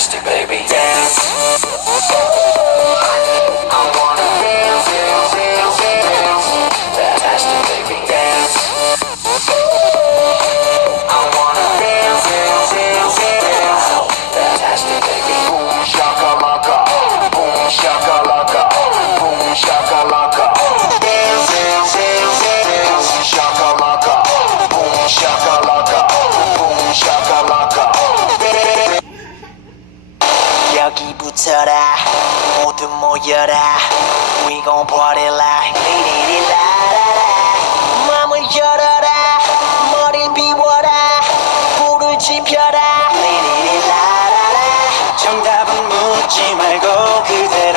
Fantastic baby dance. I wanna dance, dance, dance, dance. Fantastic baby dance. I wanna dance, dance, dance, dance. Fantastic baby. Boom shakalaka, boom shakalaka, boom shakalaka. Dance, dance, dance, dance. Shakalaka, boom shakalaka, boom shakalaka. 여기 붙어라 모두 모여라 We gon' party like 리리리라라라 맘을 열어라 머리를 비워라 불을 지펴라 리리리라라라 정답은 묻지 말고 그대